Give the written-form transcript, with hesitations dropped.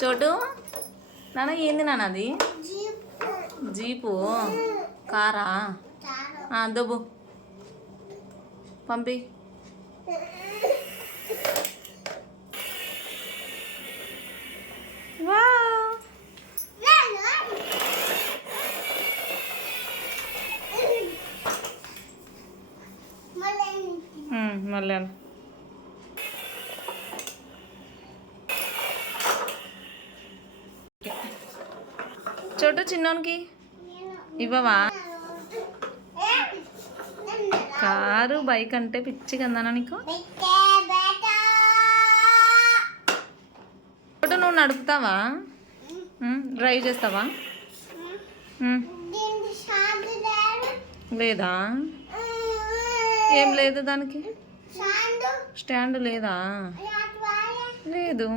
చోటు నాన్న ఏంది నాన్న అది జీపు కారా దొబ్బు పంపి మళ్ళీ చోటు చిన్నోనికి ఇవ్వవా కారు బైక్ అంటే పిచ్చి కదనా నీకు చోటు నువ్వు నడుపుతావా డ్రైవ్ చేస్తావా లేదా ఏం లేదు దానికి స్టాండ్ లేదా లేదు